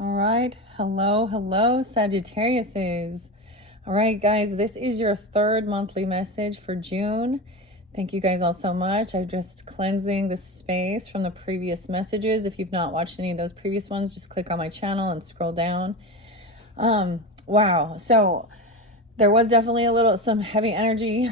All right. Hello, Sagittariuses. All right, guys, this is your third monthly message for June. Thank you guys all so much. I'm just cleansing the space from the previous messages. If you've not watched any of those previous ones, just click on my channel and scroll down. Wow. So there was definitely some heavy energy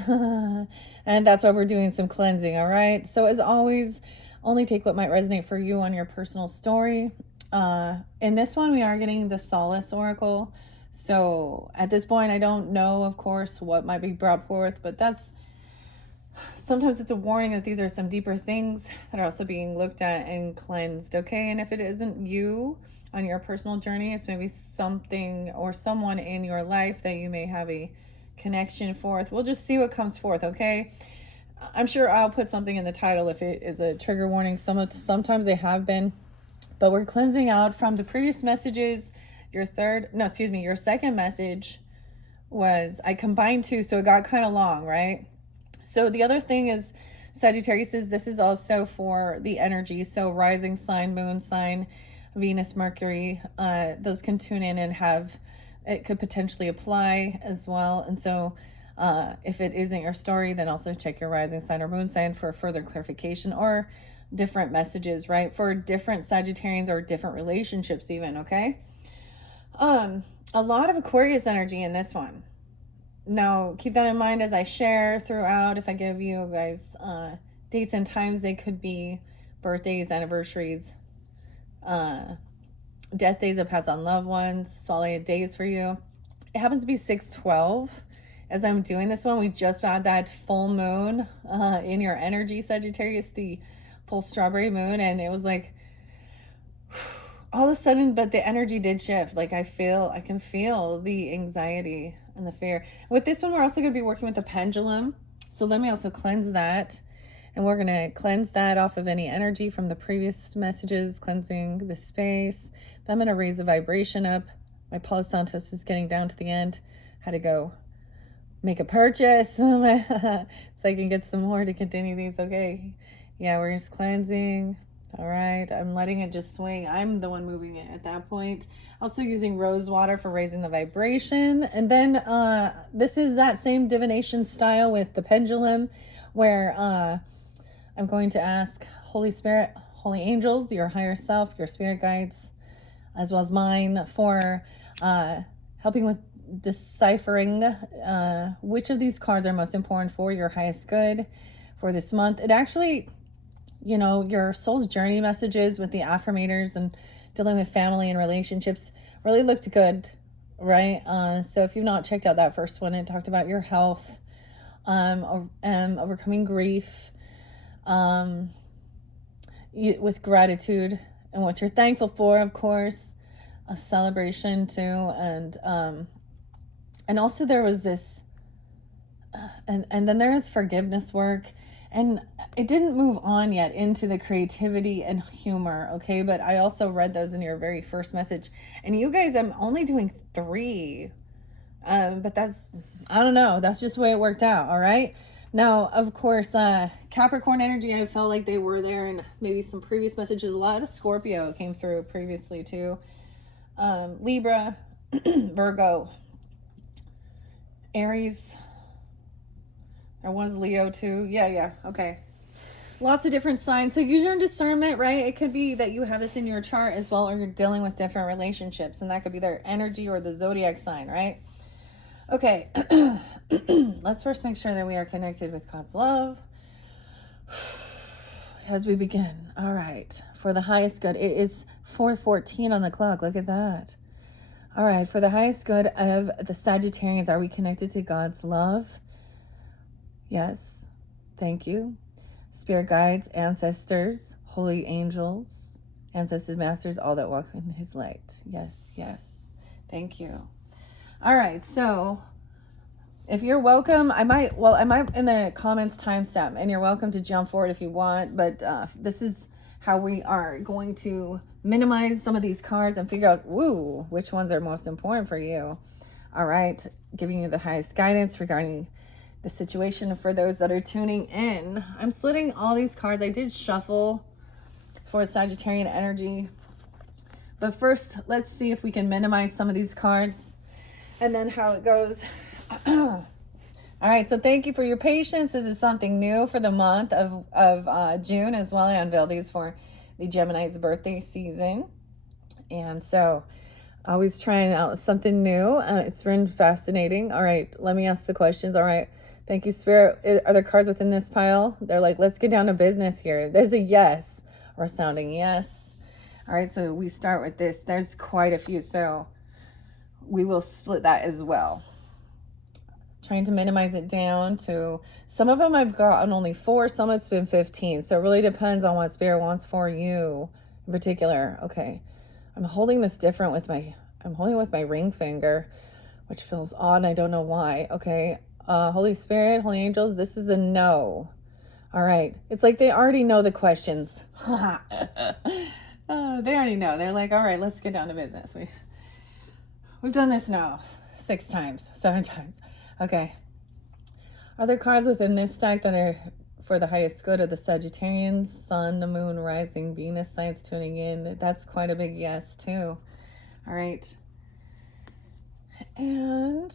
and that's why we're doing some cleansing. All right. So as always, only take what might resonate for you on your personal story. In this one, we are getting the Solace Oracle. So at this point, I don't know, of course, what might be brought forth, but sometimes it's a warning that these are some deeper things that are also being looked at and cleansed. Okay. And if it isn't you on your personal journey, it's maybe something or someone in your life that you may have a connection forth. We'll just see what comes forth. Okay. I'm sure I'll put something in the title if it is a trigger warning. Sometimes they have been, but we're cleansing out from the previous messages. Your second message was, I combined two, so it got kind of long, right? So the other thing is, Sagittarius, this is also for the energy. So rising sign, moon sign, Venus, Mercury, those can tune in and it could potentially apply as well. And so if it isn't your story, then also check your rising sign or moon sign for further clarification or different messages, right? For different Sagittarians or different relationships even, okay? A lot of Aquarius energy in this one. Now, keep that in mind as I share throughout. If I give you guys dates and times, they could be birthdays, anniversaries, death days of past on loved ones, solid days for you. It happens to be 6/12. As I'm doing this one, we just had that full moon in your energy, Sagittarius, the full strawberry moon, and it was like all of a sudden, but the energy did shift. Like I can feel the anxiety and the fear. With this one, we're also going to be working with the pendulum. So let me also cleanse that. And we're going to cleanse that off of any energy from the previous messages, cleansing the space. Then I'm going to raise the vibration up. My Palo Santos is getting down to the end. Had to go make a purchase so I can get some more to continue these. Okay. Yeah, we're just cleansing. All right, I'm letting it just swing. I'm the one moving it at that point. Also using rose water for raising the vibration. And then this is that same divination style with the pendulum where I'm going to ask Holy Spirit, holy angels, your higher self, your spirit guides, as well as mine, for helping with deciphering which of these cards are most important for your highest good for this month. It actually, your soul's journey messages with the affirmators and dealing with family and relationships really looked good, right? So if you've not checked out that first one, it talked about your health, overcoming grief, with gratitude and what you're thankful for, of course, a celebration too, and also there was this, and then there is forgiveness work. And it didn't move on yet into the creativity and humor, okay? But I also read those in your very first message. And you guys, I'm only doing 3. But I don't know. That's just the way it worked out, all right? Now, of course, Capricorn energy, I felt like they were there in maybe some previous messages. A lot of Scorpio came through previously, too. Libra, Virgo, Aries. There was Leo too. Yeah. Okay. Lots of different signs. So use your discernment, right? It could be that you have this in your chart as well, or you're dealing with different relationships, and that could be their energy or the zodiac sign, right? Okay. Let's first make sure that we are connected with God's love as we begin. All right. For the highest good, it is 4:14 on the clock. Look at that. All right. For the highest good of the Sagittarians, are we connected to God's love? Yes, thank you. Spirit guides, ancestors, holy angels, ancestors, masters, all that walk in his light. Yes. Thank you. All right, so if you're welcome, I might in the comments timestamp, and you're welcome to jump forward if you want, but this is how we are going to minimize some of these cards and figure out, which ones are most important for you. All right, giving you the highest guidance regarding the situation for those that are tuning in. I'm splitting all these cards. I did shuffle for Sagittarian energy, But first, let's see if we can minimize some of these cards and then how it goes. All right, so thank you for your patience. This is something new for the month of June as well. I unveiled these for the Gemini's birthday season. And so always trying out something new. It's been fascinating. All right, let me ask the questions. All right, thank you, Spirit. Are there cards within this pile? They're like, let's get down to business here. There's a yes or sounding yes. All right, so we start with this. There's quite a few, so we will split that as well. Trying to minimize it down to, some of them I've gotten only 4, some it's been 15. So it really depends on what Spirit wants for you in particular. Okay, I'm holding this different with I'm holding it with my ring finger, which feels odd. I don't know why. Okay, Holy Spirit, Holy Angels, this is a no. All right, it's like they already know the questions. They already know. They're like, all right, let's get down to business. We've done this now 6 times, 7 times. Okay. Are there cards within this deck that are for the highest good of the Sagittarians? Sun, the moon, rising, Venus signs tuning in. That's quite a big yes, too. All right. And,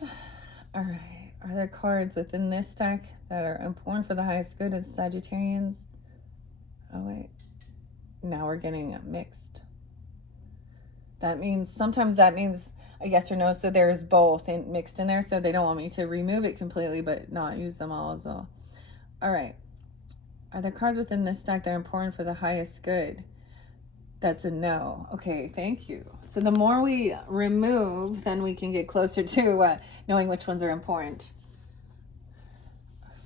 all right. Are there cards within this deck that are important for the highest good of the Sagittarians? Oh, wait. Now we're getting mixed. Sometimes that means a yes or no. So there's both mixed in there. So they don't want me to remove it completely, but not use them all as well. All right. Are there cards within this deck that are important for the highest good? That's a no. Okay, thank you. So the more we remove, then we can get closer to knowing which ones are important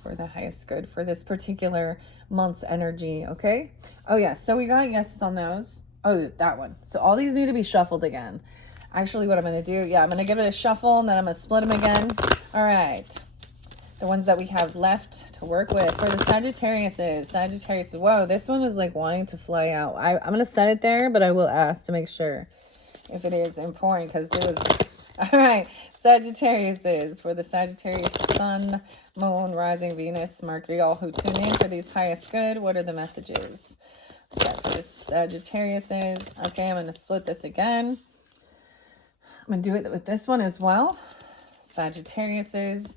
for the highest good for this particular month's energy. Okay. Oh yeah. So we got yeses on those. Oh, that one. So all these need to be shuffled again. Actually, what I'm going to do, yeah, I'm going to give it a shuffle and then I'm going to split them again. All right. The ones that we have left to work with for the Sagittarius. Whoa, this one is like wanting to fly out. I'm going to set it there, but I will ask to make sure if it is important because it was... All right, Sagittarius is for the Sagittarius, Sun, Moon, Rising, Venus, Mercury, all who tune in for these highest good. What are the messages set for the Sagittarius is? Okay, I'm going to split this again. I'm going to do it with this one as well. Sagittarius is,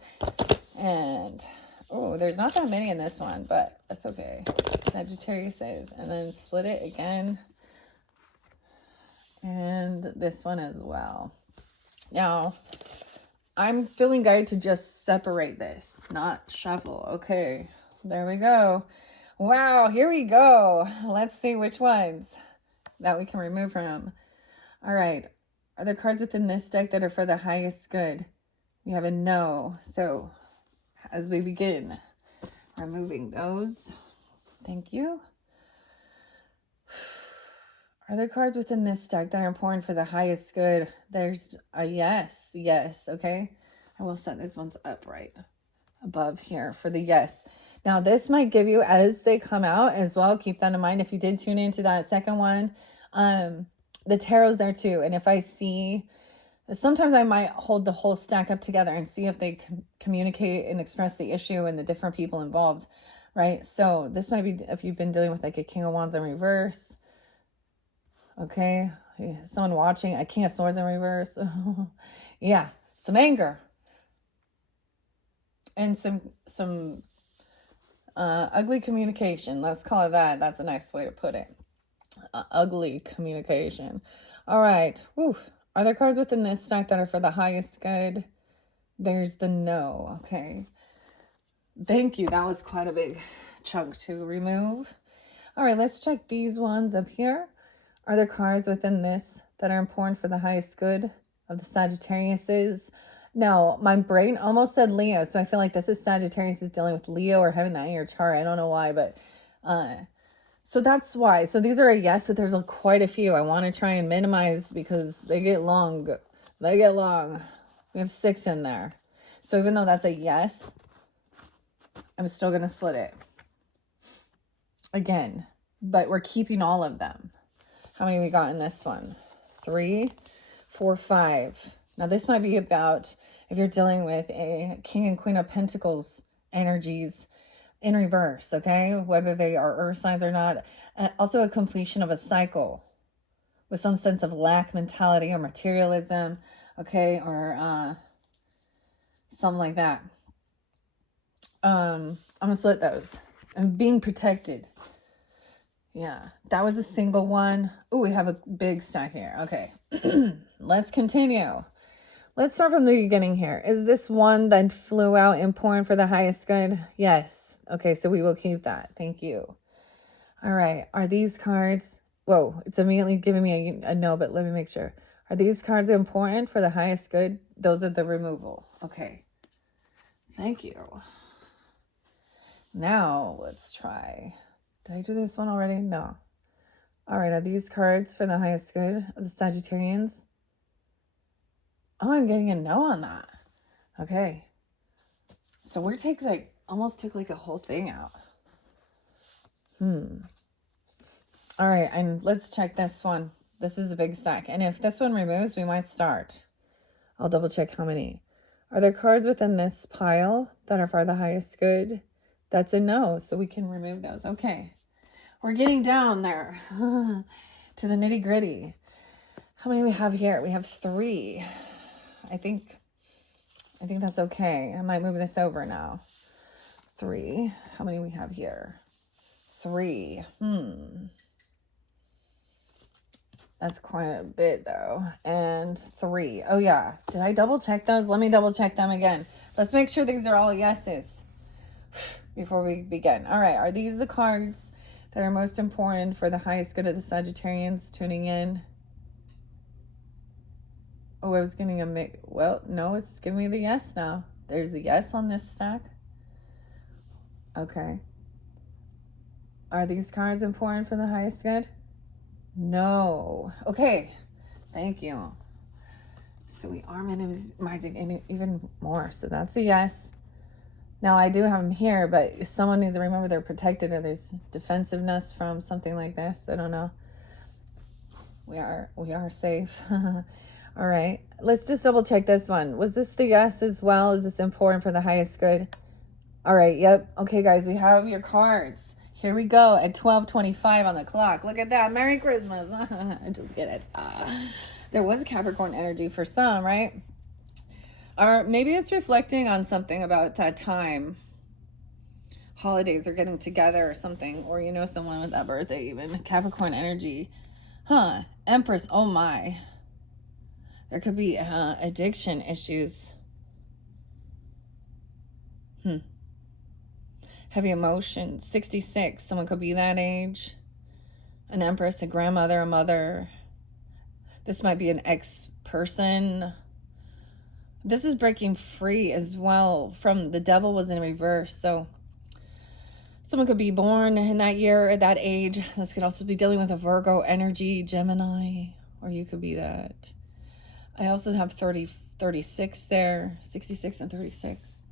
and oh, there's not that many in this one, but that's okay. Sagittarius is, and then split it again. And this one as well. Now, I'm feeling guided to just separate this, not shuffle. Okay, there we go. Wow, here we go. Let's see which ones that we can remove from them. All right. Are there cards within this deck that are for the highest good? We have a no. So, as we begin, removing those. Thank you. Are there cards within this deck that are important for the highest good? There's a yes. Yes, okay? I will set these ones up right above here for the yes. Now, this might give you, as they come out as well, keep that in mind. If you did tune into that second one, the tarot's there too. And if I see, sometimes I might hold the whole stack up together and see if they can communicate and express the issue and the different people involved, right? So this might be if you've been dealing with like a King of Wands in reverse. Okay, someone watching a King of Swords in reverse. Yeah, some anger and some ugly communication. Let's call it that. That's a nice way to put it. Ugly communication. All right. Whew. Are there cards within this stack that are for the highest good? There's the no. Okay. Thank you. That was quite a big chunk to remove. All right, let's check these ones up here. Are there cards within this that are important for the highest good of the Sagittariuses? Now, my brain almost said Leo, so I feel like this is Sagittarius is dealing with Leo or having that in your chart. I don't know why, but so that's why. So these are a yes, but there's quite a few. I want to try and minimize because they get long. They get long. We have 6 in there. So even though that's a yes, I'm still going to split it again, but we're keeping all of them. How many we got in this one? 3, 4, 5. Now this might be about if you're dealing with a King and Queen of Pentacles energies in reverse, okay? Whether they are earth signs or not. Also a completion of a cycle with some sense of lack mentality or materialism, okay, or something like that. I'm gonna split those. And being protected. Yeah, that was a single one. Oh, we have a big stack here. Okay, let's continue. Let's start from the beginning here. Is this one that flew out important for the highest good? Yes. Okay, so we will keep that. Thank you. All right. Are these cards... Whoa, it's immediately giving me a no, but let me make sure. Are these cards important for the highest good? Those are the removal. Okay. Thank you. Now, let's try... Did I do this one already? No. All right, are these cards for the highest good of the Sagittarians? Oh, I'm getting a no on that. Okay. So we're taking like, almost took like a whole thing out. All right, and let's check this one. This is a big stack. And if this one removes, we might start. I'll double check how many. Are there cards within this pile that are for the highest good? That's a no, so we can remove those. Okay. We're getting down there to the nitty gritty. How many we have here? We have 3. I think that's okay. I might move this over now. 3. How many we have here? 3. That's quite a bit though. And 3. Oh yeah. Did I double check those? Let me double check them again. Let's make sure these are all yeses before we begin. All right. Are these the cards that are most important for the highest good of the Sagittarians tuning in? Oh, I was getting a well, no, it's giving me the yes now. There's a yes on this stack. Okay. Are these cards important for the highest good? No. Okay. Thank you. So we are minimizing even more. So that's a yes. Now I do have them here, but someone needs to remember they're protected, or there's defensiveness from something like this. I don't know. We are safe. All right. Let's just double check this one. Was this the yes as well? Is this important for the highest good? All right. Yep. Okay, guys, we have your cards. Here we go at 12:25 on the clock. Look at that. Merry Christmas. I just get it. There was Capricorn energy for some, right? Or maybe it's reflecting on something about that time. Holidays are getting together or something. Or you know someone with that birthday even. Capricorn energy. Huh. Empress. Oh my. There could be addiction issues. Heavy emotions. 66. Someone could be that age. An empress, a grandmother, a mother. This might be an ex-person. This is breaking free as well from the devil was in reverse. So someone could be born in that year at that age. This could also be dealing with a Virgo energy, Gemini, or you could be that. I also have 36 there, 66 and 36.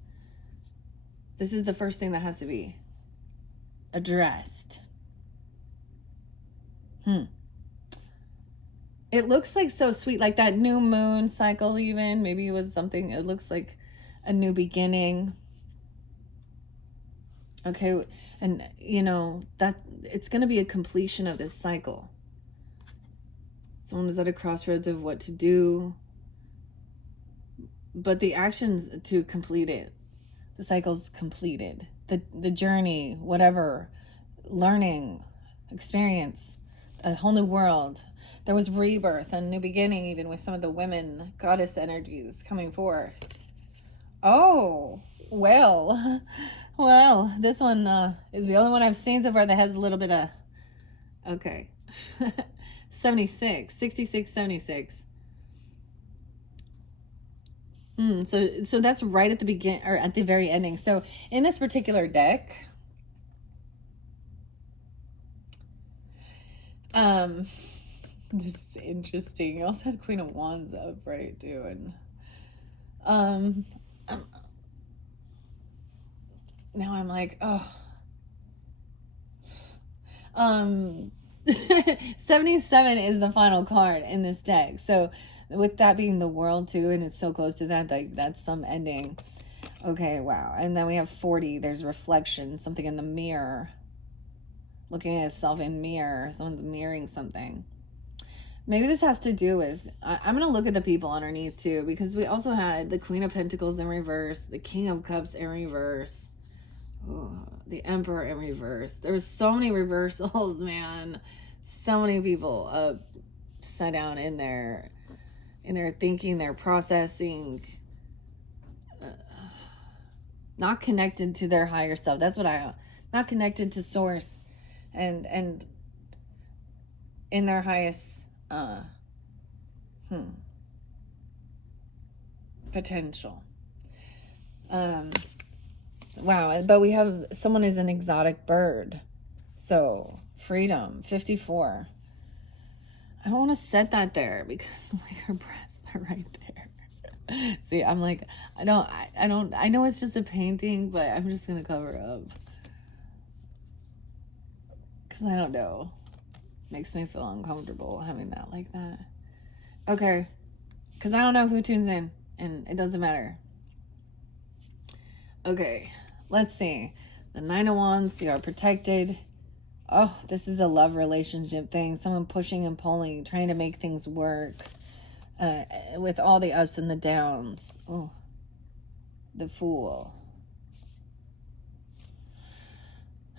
This is the first thing that has to be addressed. It looks like so sweet, like that new moon cycle even. Maybe it was something, it looks like a new beginning. Okay, and you know, that it's going to be a completion of this cycle. Someone is at a crossroads of what to do. But the actions to complete it, the cycle's completed. The journey, whatever, learning, experience, a whole new world. There was rebirth and new beginning even with some of the women goddess energies coming forth. Oh, well, this one is the only one I've seen so far that has a little bit of, okay, 66, 76. So that's right at the begin or at the very ending. So in this particular deck, this is interesting. You also had Queen of Wands up, right, too, and now I'm like, oh, 77 is the final card in this deck. So with that being the world too, and it's so close to that, like that's some ending. Okay, wow. And then we have 40. There's reflection, something in the mirror, looking at itself in mirror. Someone's mirroring something. Maybe this has to do with, I'm going to look at the people underneath too, because we also had the Queen of Pentacles in reverse, the King of Cups in reverse, the Emperor in reverse. There's so many reversals, man. So many people upside down in their thinking, their processing, not connected to their higher self. That's what not connected to source and in their highest potential. Wow, but we have someone is an exotic bird. So, freedom, 54. I don't want to set that there because like her breasts are right there. See, I'm like, I know it's just a painting, but I'm just going to cover up. Because I don't know. Makes me feel uncomfortable having that like that. Okay. Because I don't know who tunes in, and it doesn't matter. Okay. Let's see. The Nine of Wands, you are protected. Oh, this is a love relationship thing. Someone pushing and pulling, trying to make things work. With all the ups and the downs. Oh, the Fool.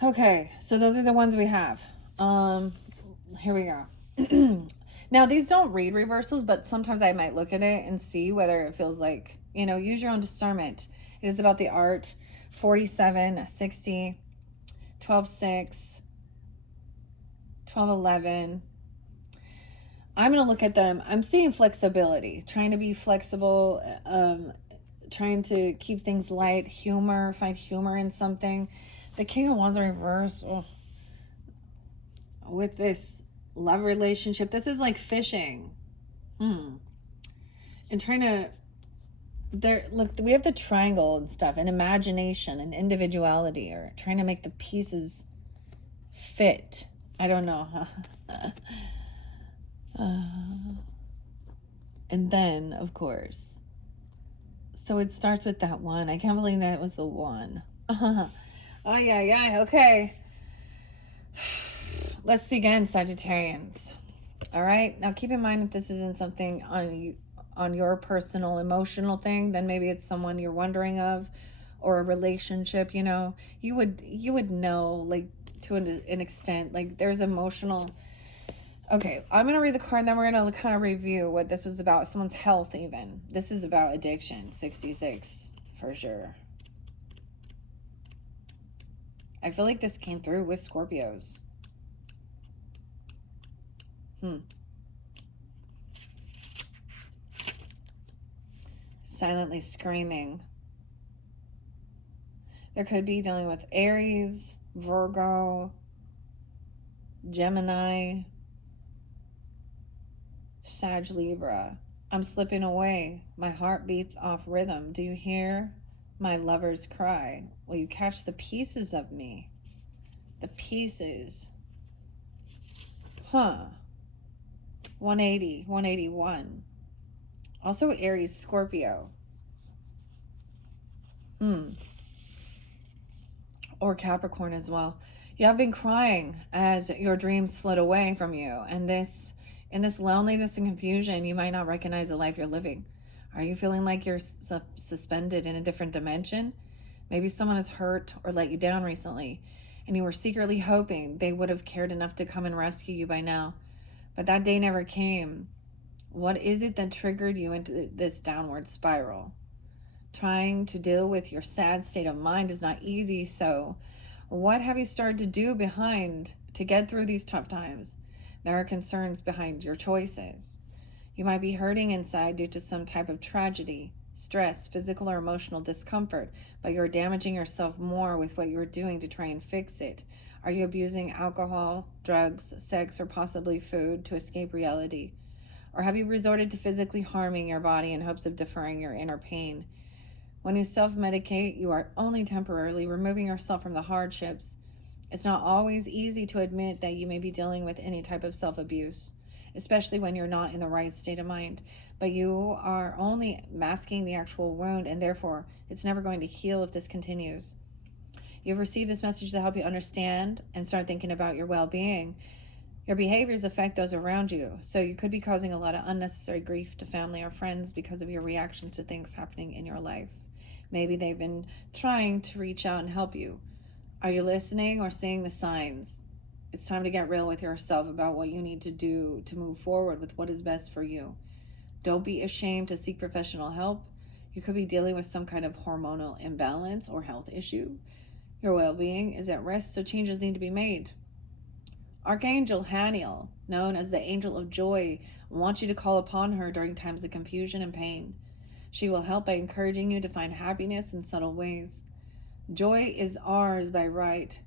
Okay, so those are the ones we have. Here we go. Now, these don't read reversals, but sometimes I might look at it and see whether it feels like, use your own discernment. It is about the art. 47, 60, 12, 6, 12, 11. I'm going to look at them. I'm seeing flexibility, trying to be flexible, trying to keep things light, humor, find humor in something. The King of Wands in reverse. Oh. With this love relationship, this is like fishing. And trying to, look, we have the triangle and stuff, and imagination and individuality, or trying to make the pieces fit. I don't know. And then, of course, so it starts with that one. I can't believe that was the one. Oh, yeah. Okay. Let's begin, Sagittarians. All right. Now, keep in mind that this isn't something on your personal emotional thing. Then maybe it's someone you're wondering of, or a relationship. You would know, like, to an extent. Like, there's emotional. Okay, I'm going to read the card, and then we're going to kind of review what this was about. Someone's health, even. This is about addiction. 66, for sure. I feel like this came through with Scorpios. Silently screaming. There could be dealing with Aries, Virgo, Gemini, Sag, Libra. I'm slipping away. My heart beats off rhythm. Do you hear my lover's cry? Will you catch the pieces of me? The pieces. 180, 181. Also Aries, Scorpio. Or Capricorn as well. You have been crying as your dreams fled away from you. And in this loneliness and confusion, you might not recognize the life you're living. Are you feeling like you're suspended in a different dimension? Maybe someone has hurt or let you down recently, and you were secretly hoping they would have cared enough to come and rescue you by now. But that day never came. What is it that triggered you into this downward spiral? Trying to deal with your sad state of mind is not easy, so what have you started to do to get through these tough times? There are concerns behind your choices. You might be hurting inside due to some type of tragedy, stress, physical or emotional discomfort, but you're damaging yourself more with what you're doing to try and fix it. Are you abusing alcohol, drugs, sex, or possibly food to escape reality? Or have you resorted to physically harming your body in hopes of deferring your inner pain? When you self-medicate, you are only temporarily removing yourself from the hardships. It's not always easy to admit that you may be dealing with any type of self-abuse, especially when you're not in the right state of mind. But you are only masking the actual wound, and therefore it's never going to heal if this continues. You've received this message to help you understand and start thinking about your well-being. Your behaviors affect those around you, so you could be causing a lot of unnecessary grief to family or friends because of your reactions to things happening in your life. Maybe they've been trying to reach out and help you. Are you listening or seeing the signs? It's time to get real with yourself about what you need to do to move forward with what is best for you. Don't be ashamed to seek professional help. You could be dealing with some kind of hormonal imbalance or health issue. Your well-being is at risk, so changes need to be made. Archangel Haniel, known as the Angel of Joy, wants you to call upon her during times of confusion and pain. She will help by encouraging you to find happiness in subtle ways. Joy is ours by right,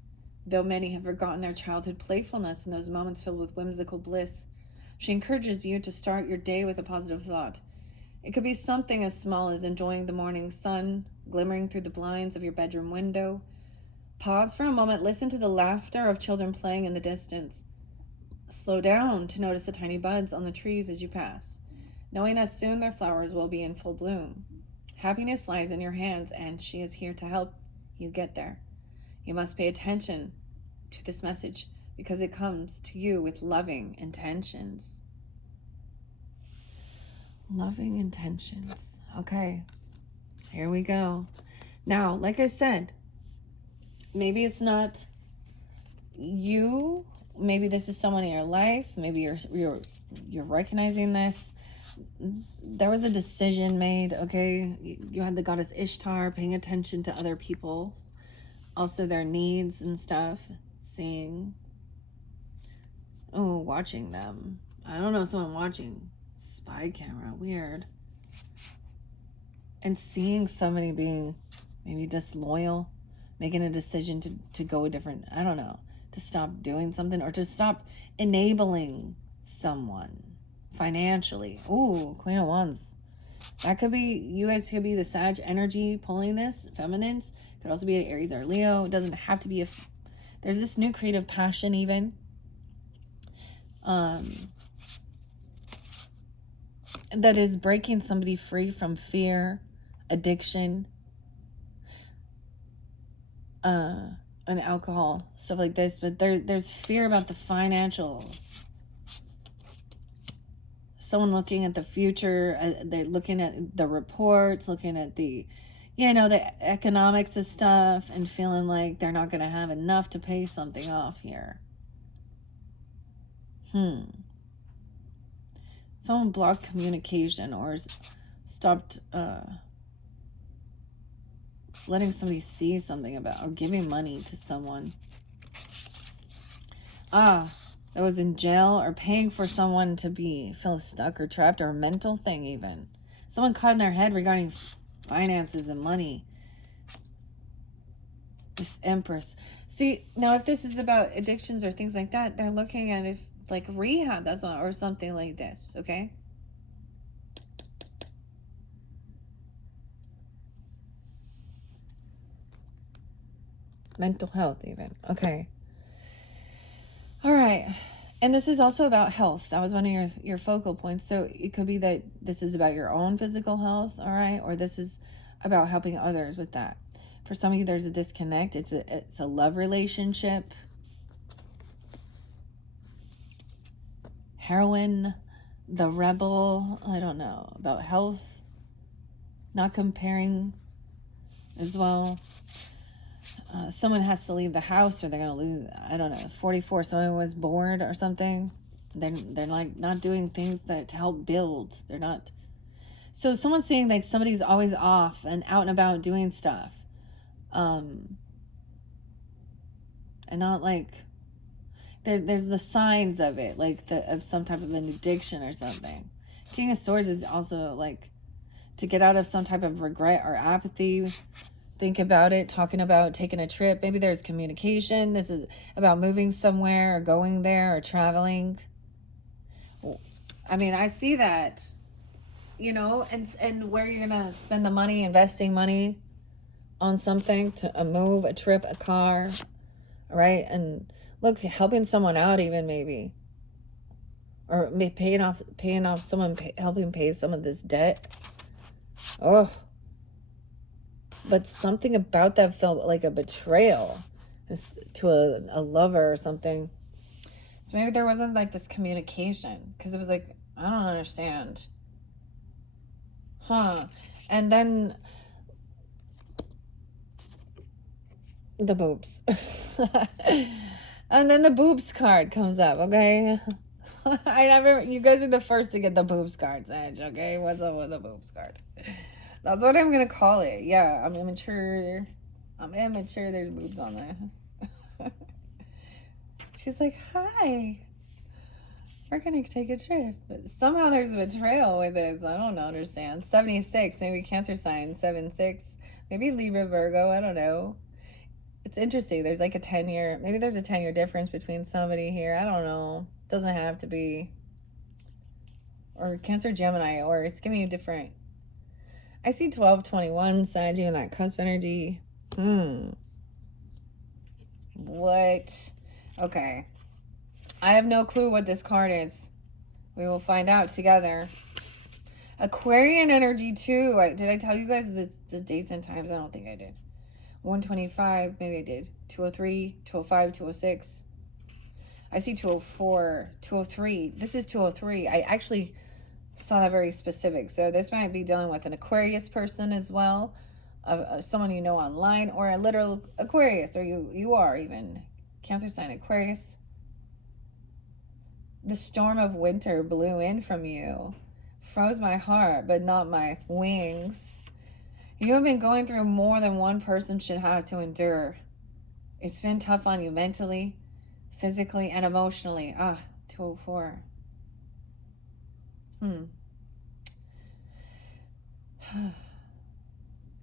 though many have forgotten their childhood playfulness in those moments filled with whimsical bliss. She encourages you to start your day with a positive thought. It could be something as small as enjoying the morning sun glimmering through the blinds of your bedroom window. Pause for a moment, listen to the laughter of children playing in the distance. Slow down to notice the tiny buds on the trees as you pass, knowing that soon their flowers will be in full bloom. Happiness lies in your hands, and she is here to help you get there. You must pay attention to this message because it comes to you with loving intentions. Loving intentions. Okay, here we go. Now, like I said, maybe it's not you. Maybe this is someone in your life. Maybe you're recognizing this. There was a decision made, okay? You had the goddess Ishtar paying attention to other people, also their needs and stuff, seeing, watching them. I don't know, someone watching. Spy camera, weird. And seeing somebody being maybe disloyal, making a decision to go a different, I don't know, to stop doing something or to stop enabling someone financially. Ooh, Queen of Wands. That could be, you guys could be the Sag energy pulling this, feminines. Could also be an Aries or Leo. It doesn't have to be there's this new creative passion even. That is breaking somebody free from fear, addiction, and alcohol, stuff like this. But there's fear about the financials. Someone looking at the future, they're looking at the reports, looking at the, the economics of stuff and feeling like they're not going to have enough to pay something off here. Someone blocked communication or stopped letting somebody see something about, or giving money to someone. That was in jail, or paying for someone to feel stuck or trapped, or a mental thing even. Someone caught in their head regarding finances and money. This Empress. See, now if this is about addictions or things like that, they're looking at if like rehab, that's not, or something like this, okay? Mental health even, okay. All right, and this is also about health. That was one of your focal points. So it could be that this is about your own physical health, all right, or this is about helping others with that. For some of you, there's a disconnect. It's a love relationship. Heroine, the rebel, I don't know, about health, not comparing as well. Someone has to leave the house or they're going to lose, I don't know, 44, someone was bored or something. They're like not doing things that to help build. They're not. So someone's saying like somebody's always off and out and about doing stuff. And not like, there's the signs of it, like of some type of an addiction or something. King of Swords is also like to get out of some type of regret or apathy. Think about it, talking about taking a trip. Maybe there's communication. This is about moving somewhere or going there or traveling. I mean, I see that, and where you're going to spend the money, investing money on something, to a move, a trip, a car, right? And look, helping someone out even maybe. Or paying off someone, helping pay some of this debt. Oh. But something about that felt like a betrayal to a lover or something. So maybe there wasn't like this communication, because it was like, I don't understand. Huh. And then the boobs. And then the boobs card comes up, okay? I never, you guys are the first to get the boobs card, Sag, okay? What's up with the boobs card? That's what I'm gonna call it. Yeah, I'm immature. I'm immature. There's boobs on there. She's like, hi. We're gonna take a trip. But somehow there's a betrayal with this. I don't understand. 76, maybe Cancer sign. 7-6, maybe Libra, Virgo. I don't know. It's interesting. There's like a 10-year, maybe there's a 10-year difference between somebody here. I don't know. Doesn't have to be. Or Cancer, Gemini, or it's giving you different. I see 12-21, Sag, in that cusp energy. What? Okay. I have no clue what this card is. We will find out together. Aquarian energy too. Did I tell you guys the dates and times? I don't think I did. 125, maybe I did. 203, 205, 206. I see 204, 203. This is 203. I actually saw that very specific. So this might be dealing with an Aquarius person as well. Someone you know online, or a literal Aquarius, or you are even Cancer sign Aquarius. The storm of winter blew in from you, froze my heart, but not my wings. You have been going through more than one person should have to endure. It's been tough on you mentally, physically, and emotionally. 204.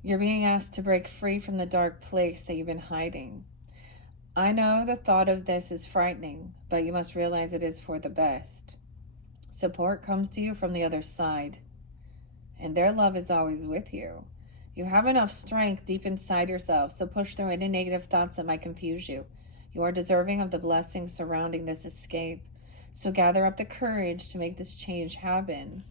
You're being asked to break free from the dark place that you've been hiding. I know the thought of this is frightening, but you must realize it is for the best. Support comes to you from the other side, and their love is always with you. You have enough strength deep inside yourself, so push through any negative thoughts that might confuse you. You are deserving of the blessings surrounding this escape, so gather up the courage to make this change happen.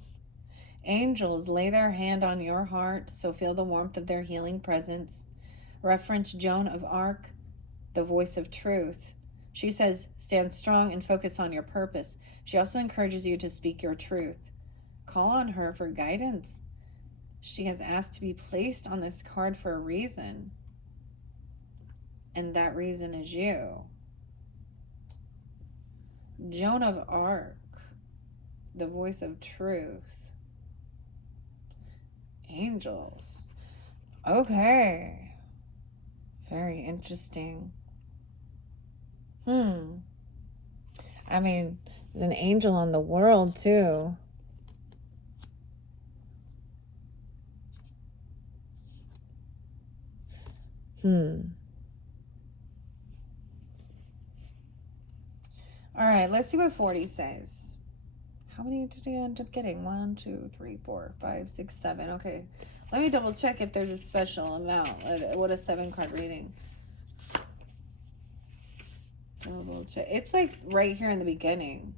Angels lay their hand on your heart, so feel the warmth of their healing presence. Reference Joan of Arc, the voice of truth. She says, stand strong and focus on your purpose. She also encourages you to speak your truth. Call on her for guidance. She has asked to be placed on this card for a reason. And that reason is you. Joan of Arc, the voice of truth. Angels. Okay. Very interesting. I mean, there's an angel on the world too. All right, let's see what 40 says. How many did you end up getting? 1, 2, 3, 4, 5, 6, 7. Okay, let me double check if there's a special amount. What a 7 card reading. Double check. It's like right here in the beginning.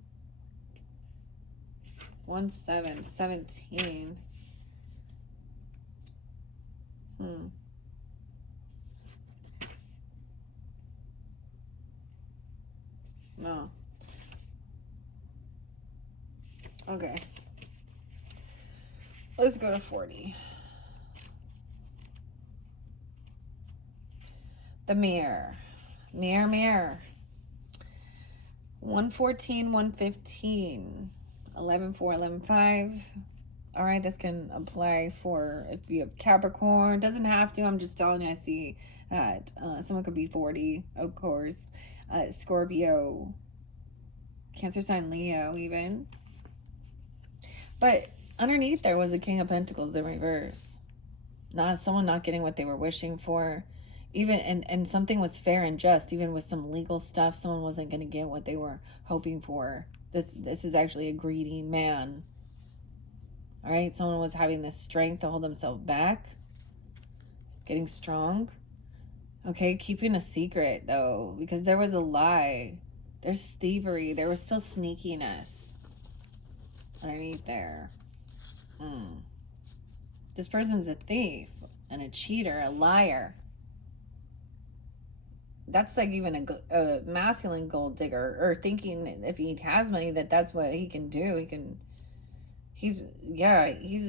1, 7, 17. No. Okay. Let's go to 40. The mirror. Mirror, mirror. 114, 115. 11, 4, 11, 5. All right, this can apply for if you have Capricorn. Doesn't have to. I'm just telling you, I see that someone could be 40, of course. Scorpio, Cancer sign, Leo, even. But underneath there was a King of Pentacles in reverse. Someone not getting what they were wishing for. Even and something was fair and just. Even with some legal stuff, someone wasn't going to get what they were hoping for. This is actually a greedy man. All right, someone was having this strength to hold themselves back, getting strong. Okay, keeping a secret though, because there was a lie. There's thievery. There was still sneakiness underneath there. This person's a thief and a cheater, a liar. that's like even a masculine gold digger, or thinking if he has money that that's what he can do. He's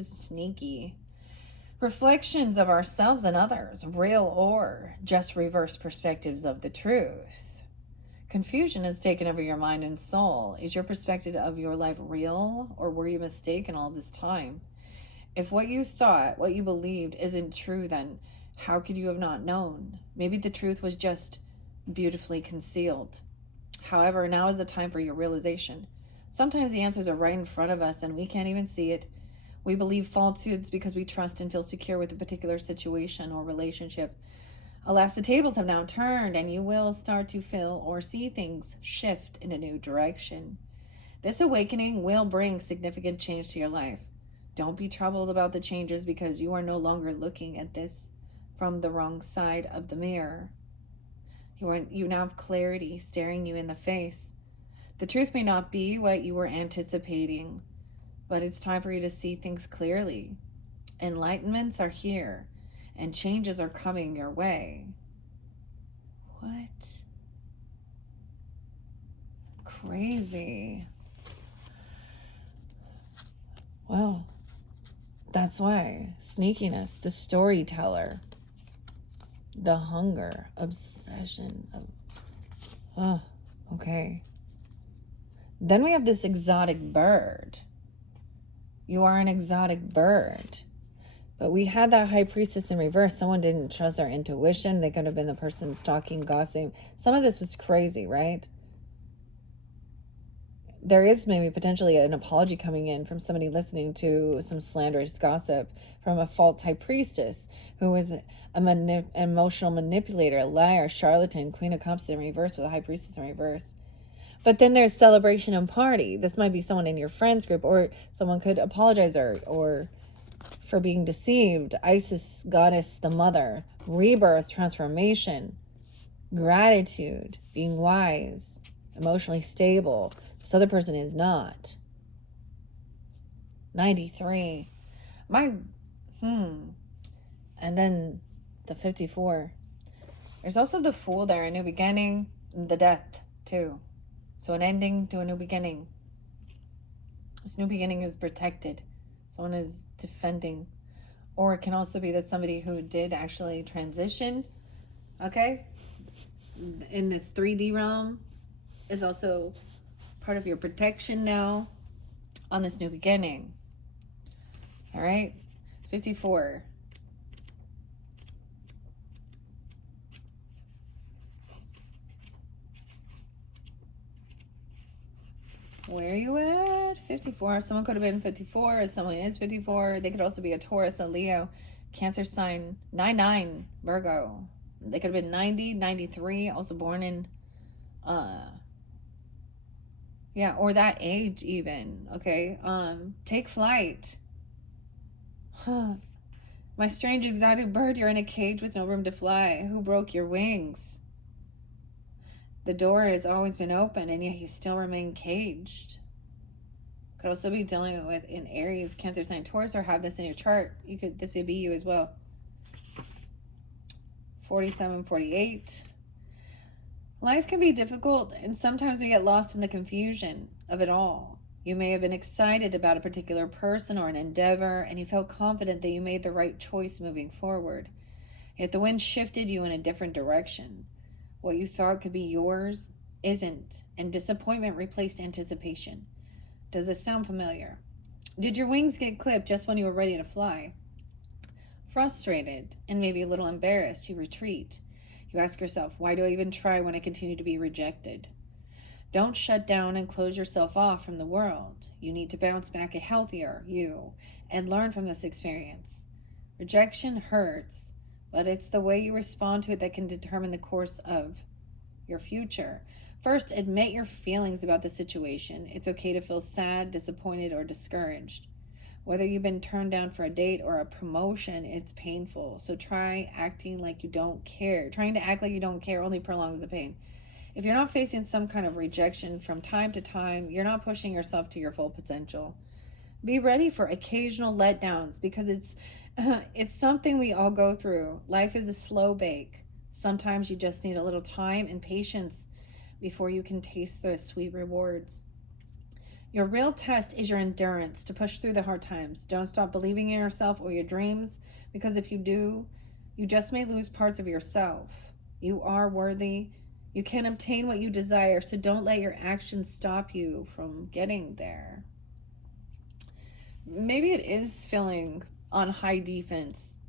sneaky. Reflections of ourselves and others, real or just reverse perspectives of the truth. Confusion has taken over your mind and soul. Is your perspective of your life real, or were you mistaken all this time? If what you thought, what you believed isn't true, then how could you have not known? Maybe the truth was just beautifully concealed. However, now is the time for your realization. Sometimes the answers are right in front of us and we can't even see it. We believe falsehoods because we trust and feel secure with a particular situation or relationship. Alas, the tables have now turned and you will start to feel or see things shift in a new direction. This awakening will bring significant change to your life. Don't be troubled about the changes because you are no longer looking at this from the wrong side of the mirror. You now have clarity staring you in the face. The truth may not be what you were anticipating, but it's time for you to see things clearly. Enlightenments are here, and changes are coming your way. What? Crazy. Well, that's why sneakiness, the storyteller, the hunger, obsession of, okay. Then we have this exotic bird. You are an exotic bird. But we had that high priestess in reverse. Someone didn't trust our intuition. They could have been the person stalking, gossiping. Some of this was crazy, right? There is maybe potentially an apology coming in from somebody listening to some slanderous gossip from a false high priestess who is an emotional manipulator, a liar, charlatan, queen of cups in reverse with a high priestess in reverse. But then there's celebration and party. This might be someone in your friends group, or someone could apologize or for being deceived. Isis, goddess, the mother, rebirth, transformation, gratitude, being wise, emotionally stable. This other person is not. 93. And then the 54. There's also the Fool there, a new beginning, the Death too. So an ending to a new beginning. This new beginning is protected. Someone is defending. Or it can also be that somebody who did actually transition, okay, in this 3D realm is also part of your protection now on this new beginning. All right, 54. Where are you at? 54. Someone could have been 54. Someone is 54. They could also be a Taurus, a Leo, Cancer sign, 99, Virgo. They could have been 90, 93, also born in, yeah, or that age even, okay? Take flight. Huh. My strange exotic bird, you're in a cage with no room to fly. Who broke your wings? The door has always been open, and yet you still remain caged. Could also be dealing with in Aries, Cancer sign, Taurus, or have this in your chart. This would be you as well. 47, 48. Life can be difficult, and sometimes we get lost in the confusion of it all. You may have been excited about a particular person or an endeavor, and you felt confident that you made the right choice moving forward. Yet the wind shifted you in a different direction. What you thought could be yours isn't, and disappointment replaced anticipation. Does this sound familiar? Did your wings get clipped just when you were ready to fly? Frustrated and maybe a little embarrassed, you retreat. You ask yourself, why do I even try when I continue to be rejected? Don't shut down and close yourself off from the world. You need to bounce back a healthier you and learn from this experience. Rejection hurts, but it's the way you respond to it that can determine the course of your future. First, admit your feelings about the situation. It's okay to feel sad, disappointed, or discouraged. Whether you've been turned down for a date or a promotion, it's painful. So try acting like you don't care. Trying to act like you don't care only prolongs the pain. If you're not facing some kind of rejection from time to time, you're not pushing yourself to your full potential. Be ready for occasional letdowns because it's something we all go through. Life is a slow bake. Sometimes you just need a little time and patience before you can taste the sweet rewards. Your real test is your endurance to push through the hard times. Don't stop believing in yourself or your dreams, because if you do, you just may lose parts of yourself. You are worthy. You can obtain what you desire, so don't let your actions stop you from getting there. Maybe it is feeling on high defense,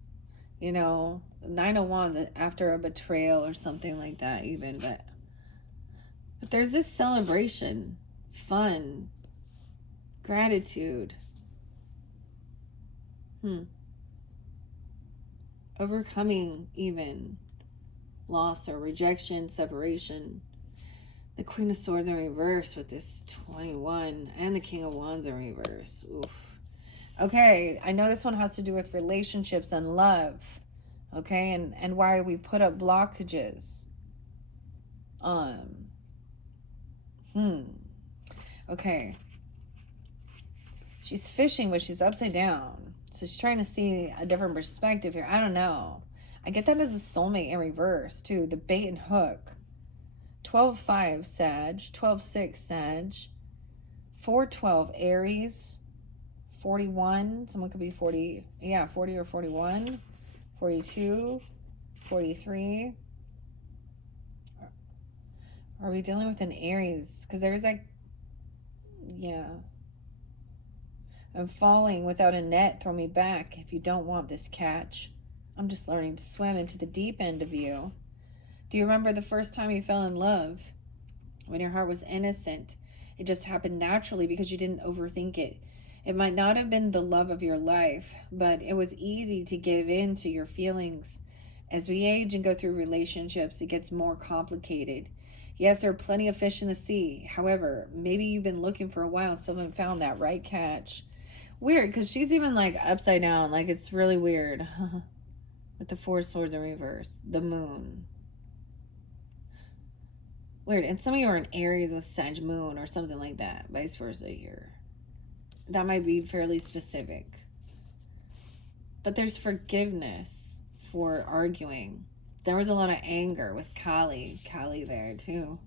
you know, 901 after a betrayal or something like that, even. But there's this celebration, fun, gratitude, overcoming even loss or rejection, separation. The Queen of Swords in reverse with this 21 and the King of Wands in reverse. Oof. Okay, I know this one has to do with relationships and love. Okay, and why we put up blockages. Okay. She's fishing, but she's upside down. So she's trying to see a different perspective here. I don't know. I get that as the soulmate in reverse, too. The bait and hook. 12-5 Sag. 12-6 Sag. 4-12 Aries. 41. Someone could be 40. Yeah, 40 or 41. 42. 43. Are we dealing with an Aries? Because there's like... Yeah. I'm falling without a net. Throw me back if you don't want this catch. I'm just learning to swim into the deep end of you. Do you remember the first time you fell in love? When your heart was innocent. It just happened naturally because you didn't overthink it. It might not have been the love of your life, but it was easy to give in to your feelings. As we age and go through relationships, it gets more complicated. Yes, there are plenty of fish in the sea. However, maybe you've been looking for a while and still haven't found that right catch. Weird, because she's even like upside down. Like, it's really weird. With the 4 swords in reverse. The moon. Weird. And some of you are in Aries with Sag moon or something like that. Vice versa here. That might be fairly specific. But there's forgiveness for arguing. There was a lot of anger with Kali. Kali there too.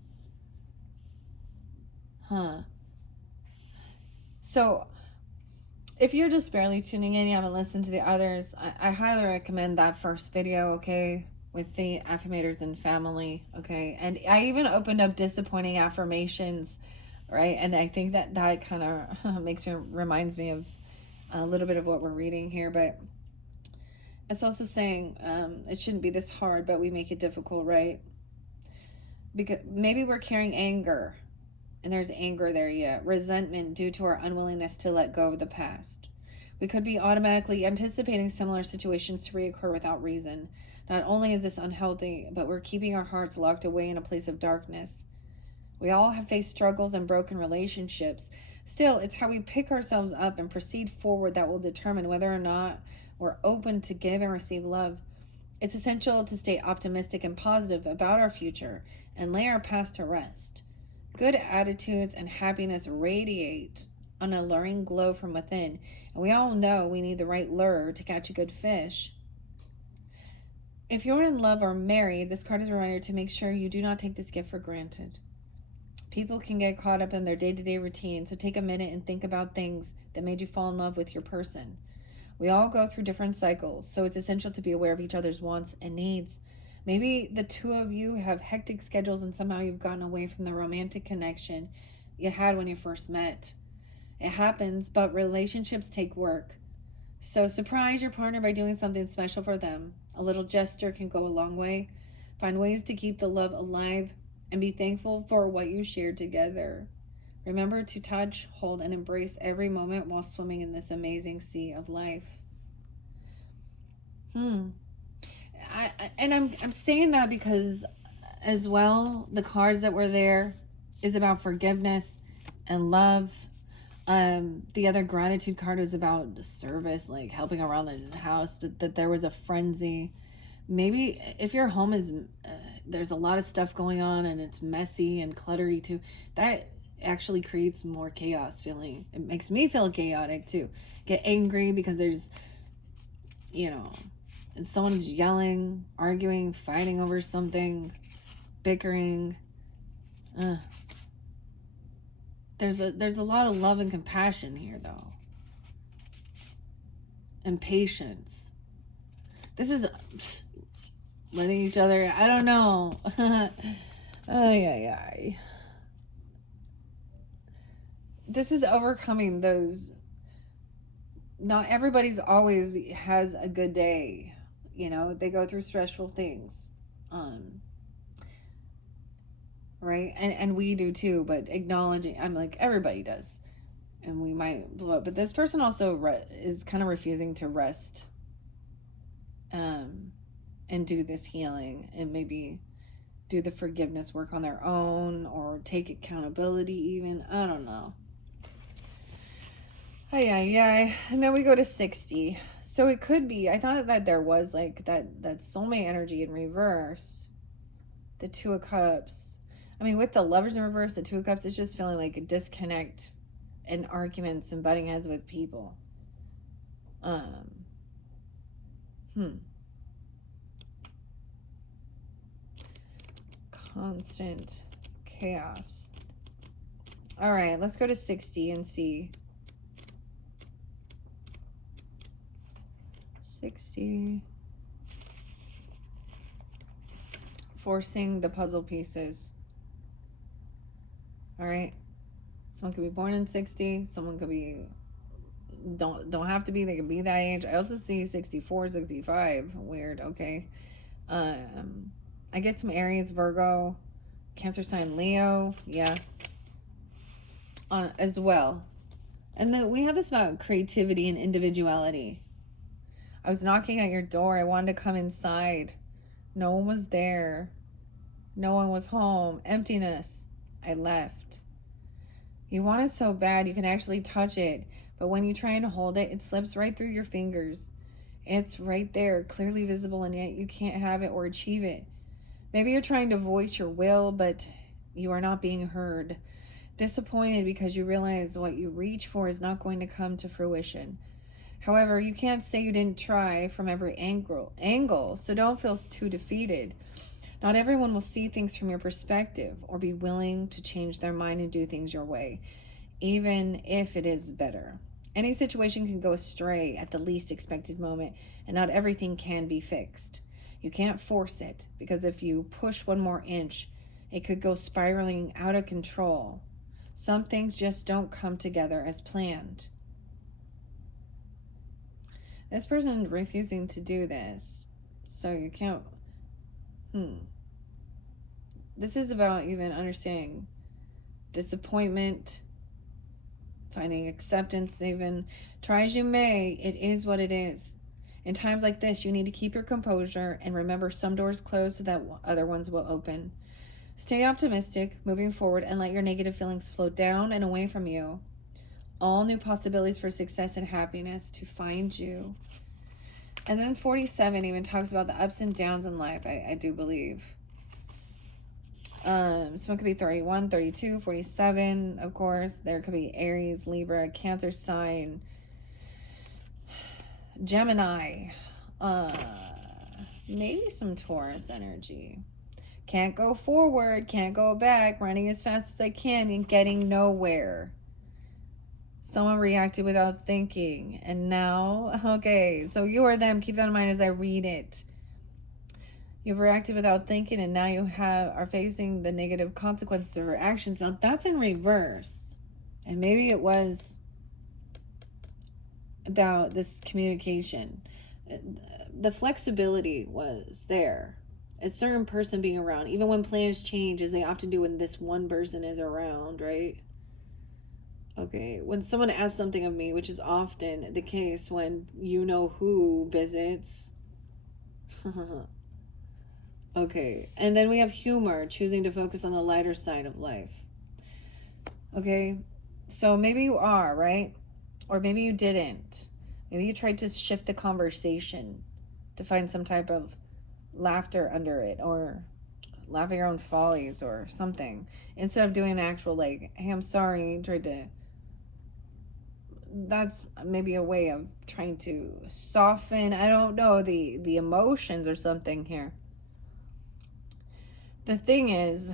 So if you're just barely tuning in, you haven't listened to the others, I highly recommend that first video, okay, with the affirmators and family, okay? And I even opened up disappointing affirmations, right? And I think that kind of reminds me of a little bit of what we're reading here, but it's also saying it shouldn't be this hard, but we make it difficult, right? Because maybe we're carrying anger, and there's anger there yet. Resentment due to our unwillingness to let go of the past. We could be automatically anticipating similar situations to reoccur without reason. Not only is this unhealthy, but we're keeping our hearts locked away in a place of darkness. We all have faced struggles and broken relationships. Still, it's how we pick ourselves up and proceed forward that will determine whether or not we're open to give and receive love. It's essential to stay optimistic and positive about our future and lay our past to rest. Good attitudes and happiness radiate an alluring glow from within, and we all know we need the right lure to catch a good fish. If you're in love or married, this card is a reminder to make sure you do not take this gift for granted. People can get caught up in their day-to-day routine, so take a minute and think about things that made you fall in love with your person. We all go through different cycles, so it's essential to be aware of each other's wants and needs. Maybe the two of you have hectic schedules and somehow you've gotten away from the romantic connection you had when you first met. It happens, but relationships take work. So surprise your partner by doing something special for them. A little gesture can go a long way. Find ways to keep the love alive and be thankful for what you shared together. Remember to touch, hold, and embrace every moment while swimming in this amazing sea of life. I'm saying that because as well, the cards that were there is about forgiveness and love. The other gratitude card was about service, like helping around the house, that there was a frenzy. Maybe if your home is, there's a lot of stuff going on and it's messy and cluttery too, that actually creates more chaos feeling. It makes me feel chaotic too. Get angry because there's, and someone's yelling, arguing, fighting over something, bickering. There's a lot of love and compassion here, though, and patience. This is letting each other, I don't know. Ay. This is overcoming those. Not everybody's always has a good day. You know, they go through stressful things. Right? And we do too, but acknowledging, I'm like, everybody does. And we might blow up. But this person also is kind of refusing to rest and do this healing and maybe do the forgiveness work on their own or take accountability even. I don't know. And then we go to 60. So it could be, I thought that there was like that soulmate energy in reverse. The Two of Cups. I mean, with the Lovers in reverse, the Two of Cups, it's just feeling like a disconnect and arguments and butting heads with people. Constant chaos. All right, let's go to 60 and see. 60. Forcing the puzzle pieces. All right. Someone could be born in 60. Someone could be, don't have to be, they could be that age. I also see 64, 65. Weird. Okay. I get some Aries, Virgo, Cancer sign, Leo. Yeah. As well. And then we have this about creativity and individuality. I was knocking at your door. I wanted to come inside. No one was there. No one was home. Emptiness. I left. You want it so bad you can actually touch it, but when you try and hold it, it slips right through your fingers. It's right there, clearly visible, and yet you can't have it or achieve it. Maybe you're trying to voice your will, but you are not being heard. Disappointed because you realize what you reach for is not going to come to fruition. However, you can't say you didn't try from every angle, so don't feel too defeated. Not everyone will see things from your perspective or be willing to change their mind and do things your way, even if it is better. Any situation can go astray at the least expected moment, and not everything can be fixed. You can't force it, because if you push one more inch, it could go spiraling out of control. Some things just don't come together as planned. This person is refusing to do this, so you can't. This is about even understanding disappointment, finding acceptance even. Try as you may, it is what it is. In times like this, you need to keep your composure and remember some doors close so that other ones will open. Stay optimistic, moving forward, and let your negative feelings float down and away from you. All new possibilities for success and happiness to find you. And then 47 even talks about the ups and downs in life, I do believe. Someone could be 31, 32, 47, of course. There could be Aries, Libra, Cancer sign, Gemini, maybe some Taurus energy. Can't go forward, can't go back, running as fast as I can and getting nowhere. Someone reacted without thinking, and now, okay, so you or them, keep that in mind as I read it. You've reacted without thinking, and now you are facing the negative consequences of your actions. Now, that's in reverse. And maybe it was about this communication. The flexibility was there. A certain person being around, even when plans change, as they often do when this one person is around, right? Okay, when someone asks something of me, which is often the case when you know who visits. Okay, and then we have humor, choosing to focus on the lighter side of life. Okay, so maybe you are, right? Or maybe you didn't. Maybe you tried to shift the conversation to find some type of laughter under it, or laugh at your own follies or something, instead of doing an actual like, hey, I'm sorry, tried to that's maybe a way of trying to soften, I don't know, the emotions or something here. The thing is,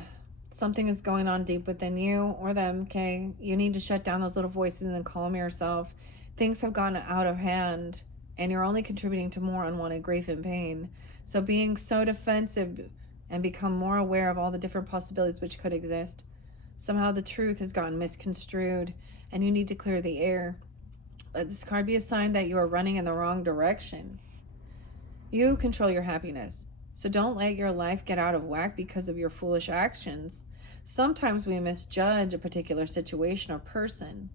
something is going on deep within you or them, okay? You need to shut down those little voices and then calm yourself. Things have gone out of hand, and you're only contributing to more unwanted grief and pain. So being so defensive and become more aware of all the different possibilities which could exist. Somehow the truth has gotten misconstrued, and you need to clear the air. Let this card be a sign that you are running in the wrong direction. You control your happiness. So don't let your life get out of whack because of your foolish actions. Sometimes we misjudge a particular situation or person.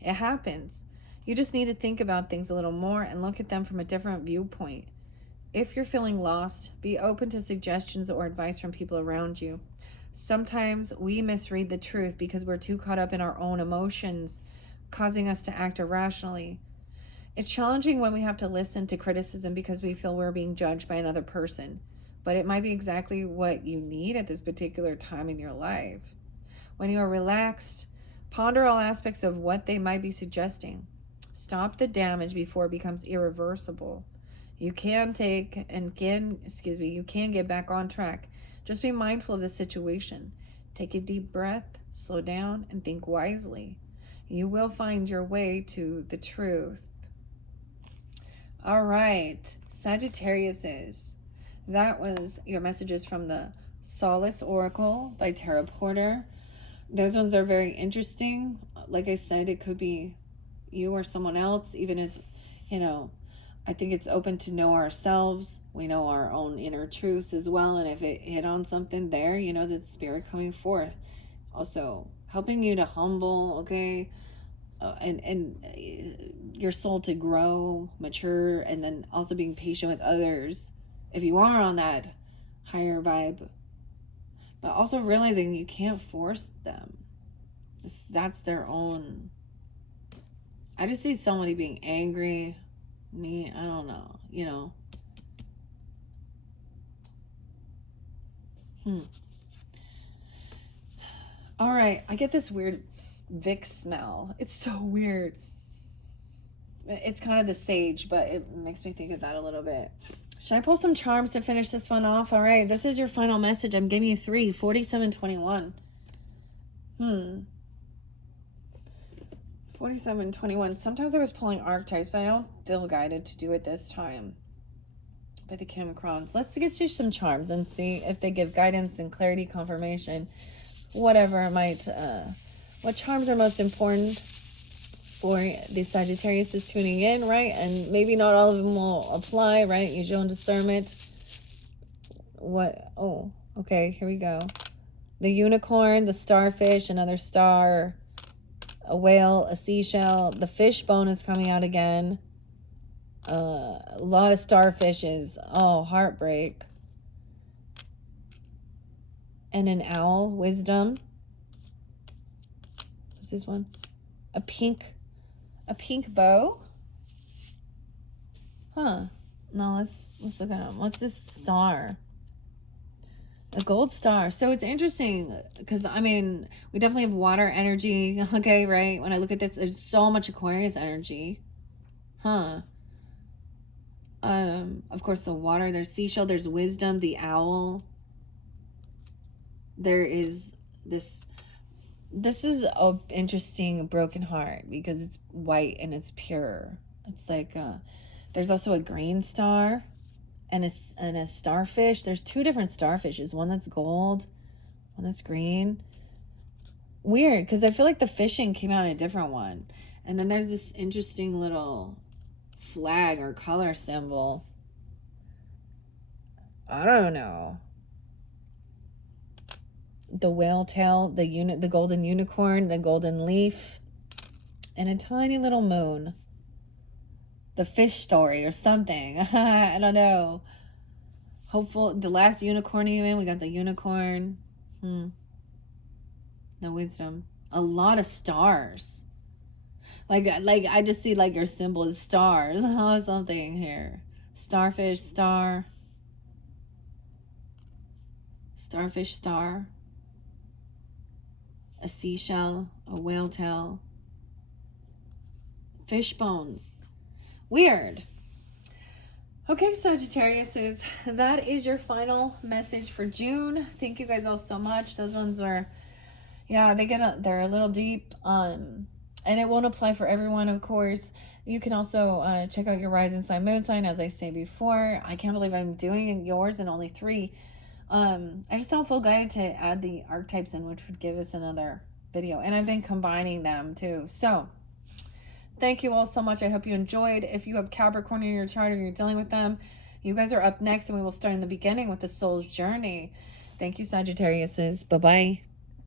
It happens. You just need to think about things a little more and look at them from a different viewpoint. If you're feeling lost, be open to suggestions or advice from people around you. Sometimes we misread the truth because we're too caught up in our own emotions, causing us to act irrationally. It's challenging when we have to listen to criticism because we feel we're being judged by another person, but it might be exactly what you need at this particular time in your life. When you are relaxed, ponder all aspects of what they might be suggesting. Stop the damage before it becomes irreversible. You can get back on track. Just be mindful of the situation. Take a deep breath, slow down, and think wisely. You will find your way to the truth. All right, Sagittariuses. That was your messages from the Solace Oracle by Tarot Porter. Those ones are very interesting. Like I said, it could be you or someone else, even as, I think it's open to know ourselves. We know our own inner truths as well. And if it hit on something there, the spirit coming forth. Also, helping you to humble, okay? And your soul to grow, mature, and then also being patient with others if you are on that higher vibe. But also realizing you can't force them. That's their own. I just see somebody being angry. Me, I don't know, All right, I get this weird Vicks smell. It's so weird. It's kind of the sage, but it makes me think of that a little bit. Should I pull some charms to finish this one off? All right, this is your final message. I'm giving you 3, 4721. 4721. Sometimes I was pulling archetypes, but I don't feel guided to do it this time. By the Kim Crowns. Let's get you some charms and see if they give guidance and clarity, confirmation, whatever might, what charms are most important for the Sagittarius is tuning in, right? And maybe not all of them will apply, right? Use your own discernment. What? Oh, okay, here we go. The unicorn, the starfish, another star, a whale, a seashell. The fish bone is coming out again. A lot of starfishes. Oh, heartbreak. And an owl, wisdom. What's this one? A pink bow. Huh. No, let's look at them. What's this star? A gold star. So it's interesting because, we definitely have water energy. Okay, right? When I look at this, there's so much Aquarius energy. Huh. Of course, the water. There's seashell. There's wisdom. The owl. There is this. This is a interesting broken heart because it's white and it's pure. It's like there's also a green star and a starfish. There's 2 different starfishes. One that's gold, one that's green. Weird, because I feel like the fishing came out a different one. And then there's this interesting little flag or color symbol. I don't know. The whale tail, the golden unicorn, the golden leaf, and a tiny little moon. The fish story or something. I don't know. Hopeful. The last unicorn even. We got the unicorn. The wisdom. A lot of stars. Like I just see like your symbol is stars. Oh, something here. Starfish, star. Starfish, star. A seashell, a whale tail. Fish bones. Weird. Okay, Sagittariuses, that is your final message for June. Thank you guys all so much. Those ones are, yeah, they're a little deep. And it won't apply for everyone, of course. You can also check out your rising sign, moon sign, as I say before. I can't believe I'm doing yours in only 3. I just don't feel guided to add the archetypes in, which would give us another video. And I've been combining them too. So thank you all so much. I hope you enjoyed. If you have Capricorn in your chart or you're dealing with them, you guys are up next, and we will start in the beginning with the soul's journey. Thank you, Sagittariuses. Bye-bye.